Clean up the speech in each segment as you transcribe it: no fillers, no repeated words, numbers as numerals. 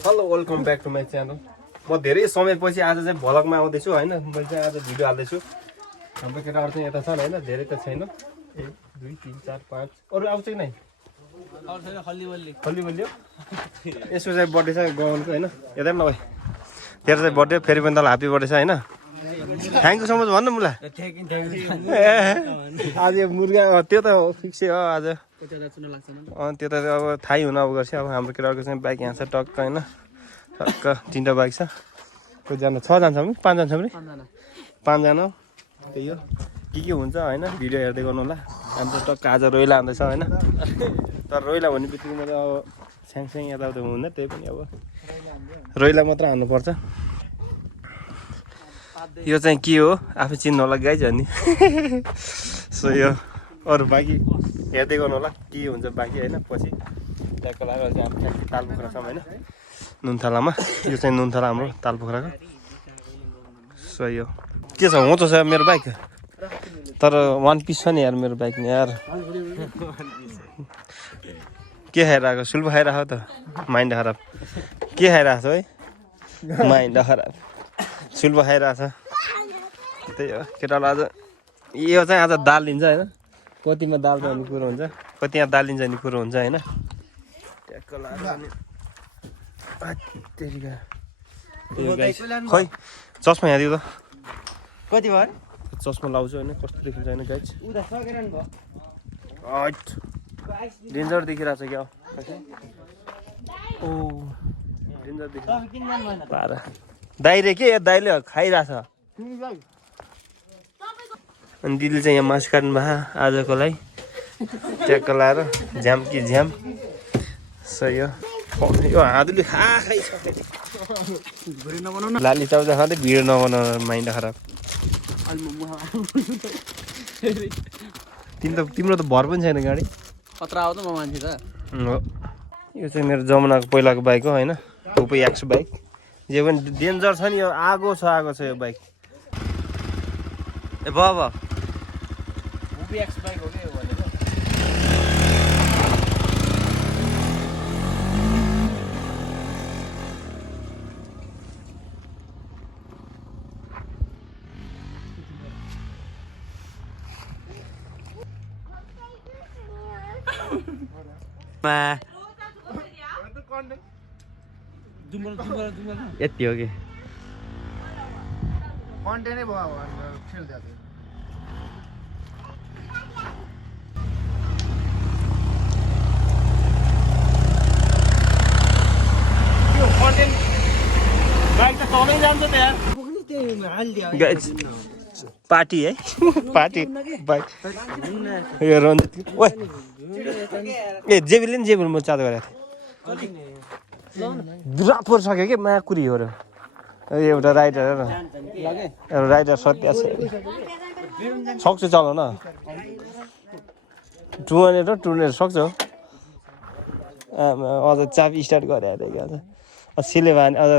Hello welcome back to my channel. म धेरै समयपछि आज चाहिँ भ्लगमा आउँदैछु होइन। मैले चाहिँ आज भिडियो हाल्दैछु। हाम्रो केटाहरू चाहिँ यता छन् होइन, धेरै त छैन। 1 2 3 4 5 अरू आउँछ कि नै? खल्ली बल्ली यसको चाहिँ बर्थडे छ गगनको होइन। यता पनि नभए तेरो चाहिँ बर्थडे फेरि पनि तल ह्याप्पी बर्थडे छ होइन। थ्याङ्क यू सो मच भन्नु मुला। आज यो मुर्गा त्यो त फिक्सै हो आज। त्यो त अब थाहै हुन अब गर्छ। अब हाम्रो केटाहरूको चाहिँ बाइक यहाँ छ टक्क होइन। टक्क 3टा बाइक छ। कतिजना 6 जना छौँ 5 जना छौँ नि 5 जना त्यही हो। के हुन्छ होइन भिडियो हेर्दै गर्नु होला। हाम्रो टक्क आज रोइला आउँदैछ होइन। तर रोइला भन्ने बित्तिकै त अब स्याङस्याङ यताउता हुँदैन। त्यही पनि अब रोइला मात्र हान्नुपर्छ। यो चाहिँ के हो आफै चिन्नु होला गाइज अनि। सो यो अरू बाँकी हेर्दै गर्नु होला के हुन्छ बाँकी होइन। पछि ट्याक्क लगाएर चाहिँ हाम्रो ठ्याक्कै तालपोखरासम्म होइन नुनथालामा। यो चाहिँ नुनथाला हाम्रो तालपोखराको। सो यो के छ होचो छ मेरो बाइक तर 1 पिस छ नि यार मेरो बाइक नि यार। के खाइरहेको सुल्पो खाइरहेको त माइन्ड खराब। के खाइरहेको छ है माइन्ड खराब सुल्पो खाइरहेको छ। त्यही हो केटालाई आज यो चाहिँ आज दाल लिन्छ होइन। कतिमा दाल जाने कुरो हुन्छ कति यहाँ दाल लिन्छ भन्ने कुरो हुन्छ होइन। ट्याक्क खै चस्मा यहाँ दियो त कति भयो चस्मा लाउँछु होइन कस्तो देखिन्छ होइन गाइज। डेन्जर देखिरहेको छ क्या ओ डेन्जर देखिरहेको पारा दाइले के दाइले खाइरहेछ। अनि दिदीले चाहिँ यहाँ मासु काट्नु भयो आजको लागि ट्याक्क लाएर झ्याम कि झ्याम। सही हो यो हातले लाली चाउचा खाँदै भिडियो नबनाउनु माइन्ड खराब। तिम्रो त भर पनि छैन गाडी खतरा आउँछ म मान्छे त हो। यो चाहिँ मेरो जमुनाको पहिलाको बाइक हो होइन। टोपी एक्स बाइक जे पनि डेन्जर छ नि यो आगो छ यो बाइक। ए बाबा एक्स बाइक हो क्या यो भनेको। यति हो कि कन्टेन्टै भयो खेल्दै पार्टी है पार्टी बाइक यो रन्जित ओ ए जेबिलिन म चाँदो गरेको थिएँ रात परिसक्यो कि माकुरी हो र एउटा राइडर एउटा राइडर सत्या सक्छु चलाउन 200 सक्छ अझ चाबी स्टार्ट गरे सिले भयो अझ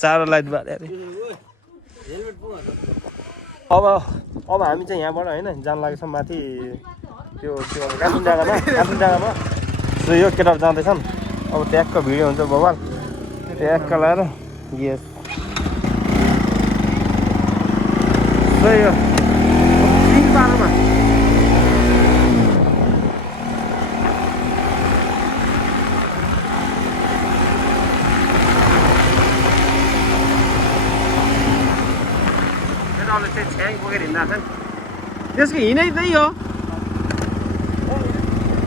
चारो लाइट बाल्यो अरे। अब हामी चाहिँ यहाँबाट होइन जान लागेछ माथि त्यो काठमाडौँ जग्गामा सो यो केटाहरू जाँदैछन्। अब ट्याक्क भिडियो हुन्छ बबाल ट्याक्क लाएर यस सो यो तिन पारोमा छ्याङ बोकेर हिँड्दा त्यसको हिँडाइ त्यही हो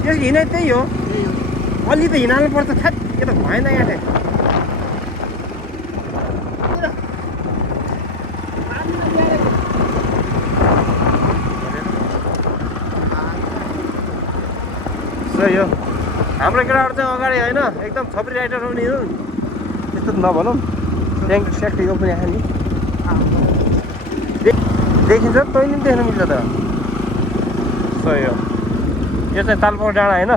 त्यसको हिँडाइ त्यही हो। अलि त हिँड्नु पर्छ थ्याट यो त भएन यहाँ सही हो। हाम्रो केटाहरू चाहिँ अगाडि होइन एकदम छपरी राइडर हो नि त्यस्तो त नभनौँ ट्याङ्क सेफ्टीको पनि आयो नि देखिन्छ तैँले पनि देख्न मिल्छ त। सही हो यो चाहिँ तालपोखरा डाँडा होइन।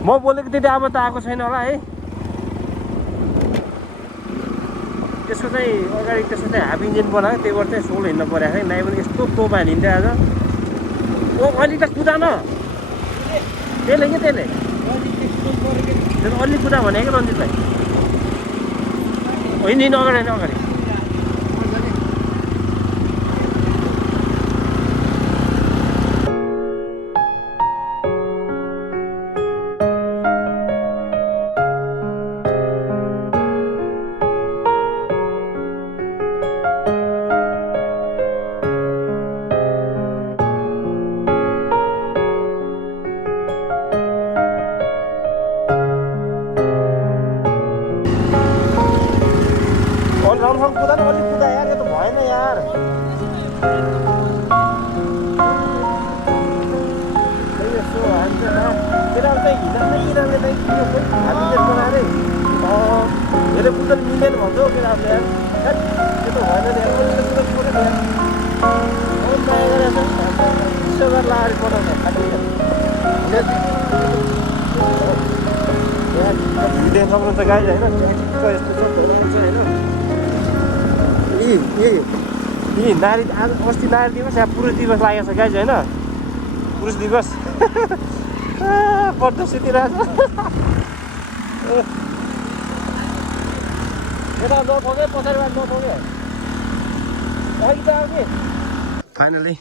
म बोलेको त्यति अब त आएको छैन होला है। त्यसको चाहिँ अगाडि त्यसको चाहिँ हाफ इन्जिन बनायो त्यही भएर चाहिँ सोल हिँड्नु परेको है। नाइ पनि यस्तो तोपा हिँड्थ्यो आज ओ अलि त कुदा न त्यसले के त्यसले अलि कुदा भनेको रन्जितलाई होइन अगाडि अगाडि राम्रोसँग कुदा न अलिक कुदा यार यो त भएन यार यसो हान्छ केटाहरू चाहिँ हिँड्दै बनाएर धेरै कुदा मिलेन भन्छ हौ केटाहरूले यार त्यो त भएन नि यार माया गरेर यसो गरेर लाएर बनाउँछ भिडियो सक्नुहुन्छ गाई होइन यस्तो होइन यी नारी आज अस्ति नारी दिवस या पुरुष दिवस लागेको छ गाइज होइन पुरुष दिवस प्रदर्शित यता नठोके पछाडिबाट नठोके अघि त अघि फाइनली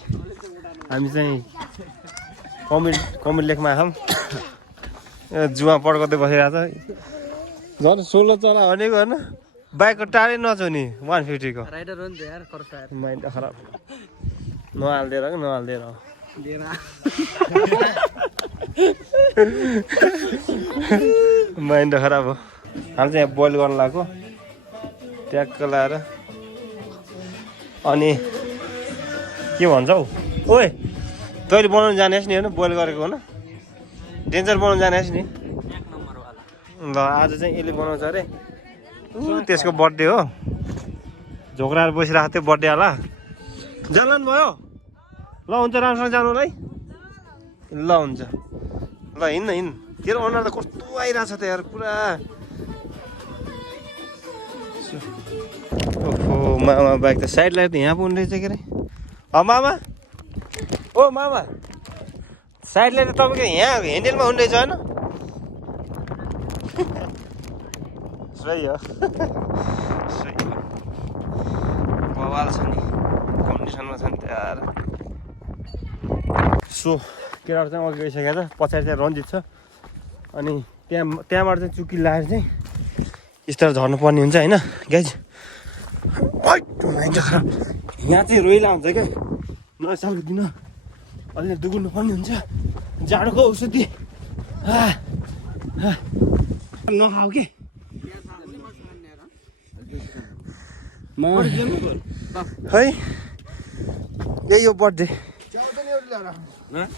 हामी चाहिँ कमेन्ट लेखमा छौँ जुवा पड्काउँदै बसिरहेको छ झन् 16 चला भनेको होइन बाइकको टाढै नछुनी 150 को राइडर हो नि त यार कर्सार माइन्ड खराब नहाल्दिएर नहाल्दिएर माइन्ड खराब हो हामी चाहिँ यहाँ बोइल गर्न लाग्यो ट्याक्क लाएर अनि के भन्छ हौ ओए तैँले बनाउनु जानेस् नि होइन बोइल गरेको होइन डेन्जर बनाउनु जानेस् नि ल आज चाहिँ यसले बनाउँछ अरे त्यसको बर्थडे हो झोक्राएर बसिरहेको थियो बर्थडे होला जान्लान भयो ल हुन्छ राम्रोसँग जानु है ल हुन्छ ल हिँड्न हिँड्न तेरो अनुहार त कस्तो आइरहेछ त यार पुरा ओहो मामा बाइक त साइड लाइट त यहाँ पुग्नु रहेछ के अरे मामा ओ मामा साइड लाइट त तपाईँको यहाँ ह्यान्डलमा हुने रहेछ होइन सही हो सही हो बवाल छ नि कन्डिसनमा छ नि यार सो केटाहरू चाहिँ अघि गइसकेको छ पछाडि चाहिँ रन्जित छ अनि त्यहाँबाट चाहिँ चुकी लाएर चाहिँ यस्तो झर्नुपर्ने हुन्छ होइन गाइज यहाँ चाहिँ रोइला हुन्छ क्या नयाँ सालको दिन अलि दुगुर्नु पर्ने हुन्छ जाडोको औषधि नखाऊ के है यही हो बर्थडे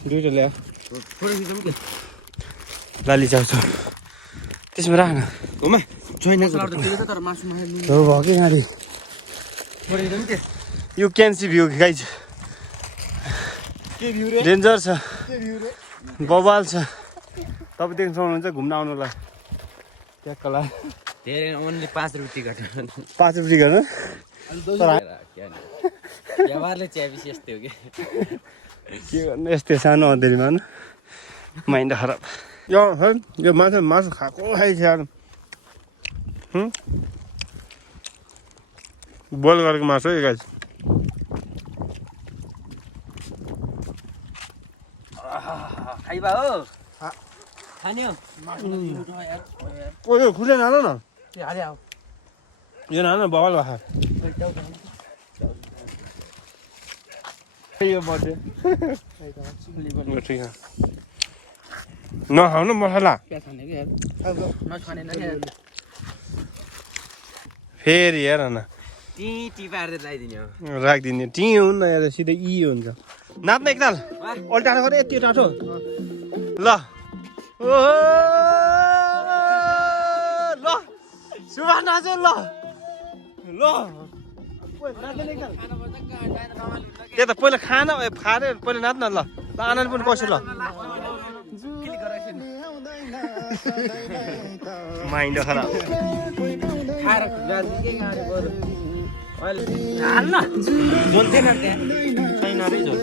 दुइटा ल्यायो लाली चाउचाउ त्यसमा राख न होमा जोइन भयो कि गाडी you can see view guys danger छ बवाल छ तपाईँ देख्न सक्नुहुन्छ घुम्न आउनुलाई ट्याक्कला धेरै ओन्ली 5 रुपैयाँ टिकट 5 रुपैयाँ टिकट व्यवहारले च्यापिस यस्तै हो कि के गर्नु यस्तै सानो अँधेरीमा न माइन्ड खराब यो मासु खाएको खाइसक्यो बोइल गरेको मासु हो यो गाइस खाइबा हो खाने हो ओ खुले नालो न हाले आऊ यो नालो बवाल भा यो बर्थडे ठीक है नखाउनु मसला फेरि हेर न टी पार्दै लगाइदिने हो राखिदिने टी हुन्न यार सिधै ई हुन्छ नाच्न एकताल अल् टाढो गरे यति टाढो ल ल सुभाष नाच्यो ल ल त्यही त पहिला खाना खाएर पहिला नाच्न ल आनन्द पनि कसो ल माइन्ड खराब हाल्न झोल थिएन त्यहाँ छैन रे झोल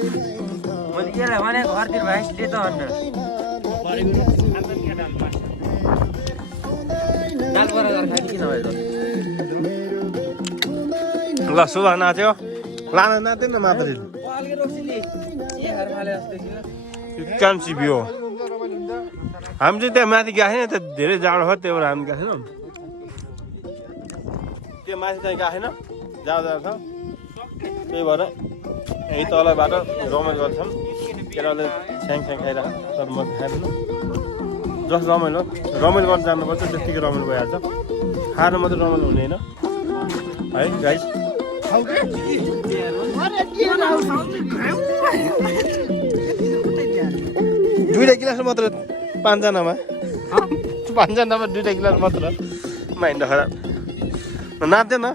मैले केलाई भने घरतिर भाइस त्यही त अन्न दाल बराबर खाने किन भयो ल शुभ नाच्यो लान नाच्दैन मात्रै कान्छी बियो हामी चाहिँ त्यहाँ माथि गएको छैन त्यो धेरै जाडो छ त्यही भएर हामी गएको छैनौँ त्यो माथि चाहिँ गएको छैन जाडो छ त्यही भएर यही तलबाट रमाइलो गर्छौँ केटाले छ्याङ छ्याङ खाइरहेको तर म खाँदिनँ जस रमाइलो गर्न जानुपर्छ त्यत्तिकै रमाइलो भइहाल्छ खाएर मात्रै रमाइलो हुँदैन है गाइस 2 गिलास मात्र 5 जनामा 5 जनामा 2 गिलास मात्र माइन्ड खराब नाच्दैन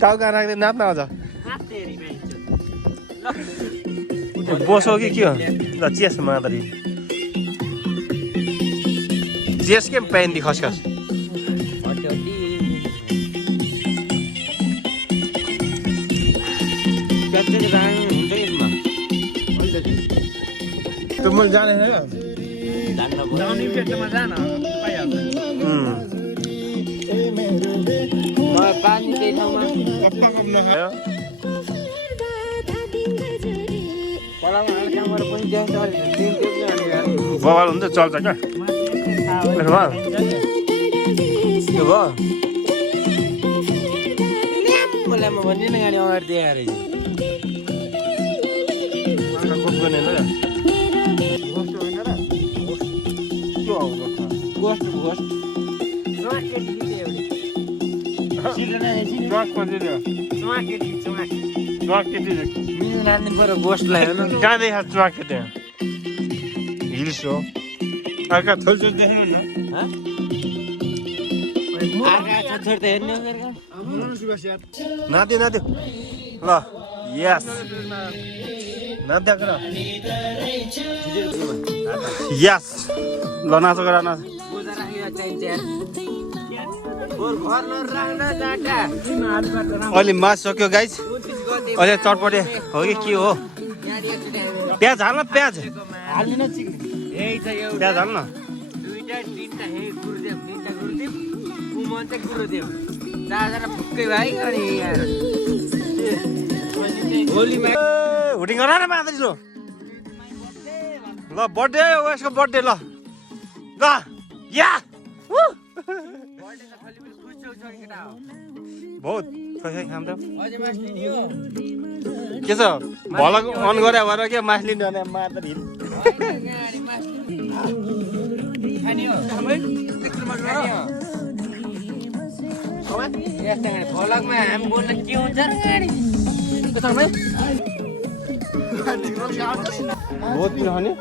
टाउका राख्दै नाच्न आउँछ बसो कि के हो ल चियास मादरी चियास के पाइन्दी खसखस त्यो मैले जाने बवाल हुन्छ चल्छ क्या हिल्स हो अर्का थोल्छु देख्नु न नाच्यो ल यस नाच्दा यस ल नाच गर नाच अहिले मास सक्यो गाइस अहिले चटपटे हो कि के हो प्याज हाल्न प्याज हाल्न हुटिङ गर न माधुरी ल बर्थडे हो यसको बर्थडे ल या बहुत खाम त के छ भल अन गरे भएर के मास लिनु भने माधुरी बहुत पिरो खाने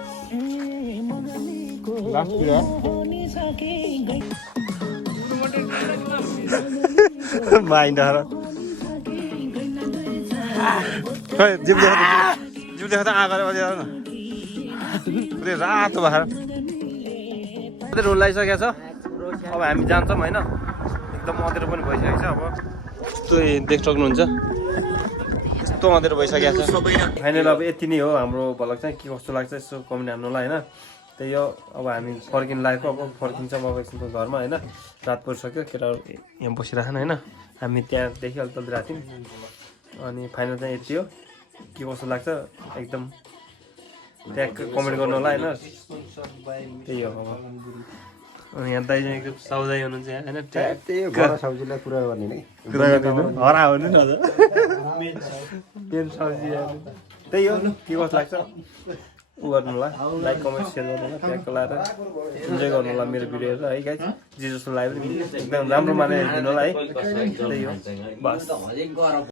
लास्ट पिरो माइन्ड जिप देखा त आँखा न रातो भएर रोल लगाइसकेको छ अब हामी जान्छौँ होइन एकदम अँधेरो पनि भइसकेको छ अब यस्तो देख सक्नुहुन्छ यस्तो अँधेरो भइसकेको छ फाइनल अब यति नै हो हाम्रो भ्लग चाहिँ के कस्तो लाग्छ यसो कमेन्ट हाल्नुलाई होइन त्यही हो अब हामी फर्किनु लागेको अब फर्किन्छौँ अब एकछिनको घरमा होइन रात परिसक्यो केटाहरू यहाँ बसिरहेन होइन हामी त्यहाँदेखि अलिक तल्लो थियौँ अनि फाइनल चाहिँ यति हो के कस्तो लाग्छ एकदम ट्याग कमेन्ट गर्नु होला होइन त्यही हो अब अनि यहाँ दाइ चाहिँ एकदम साउजाइ हुनुहुन्छ यहाँ होइन सब्जीलाई कुरा गर्ने नै हरा हुनु नि हजुर मेन सब्जी त्यही हो के कस्तो लाग्छ उ गर्नु होला लाइक कमेन्ट सेयर गर्नु होला ट्याग लगाएर इन्जोय गर्नु होला मेरो भिडियोहरू है गाइस जे जस्तो लाग्यो पनि एकदम राम्रो मानेर हेरिदिनु होला है त्यही हो बस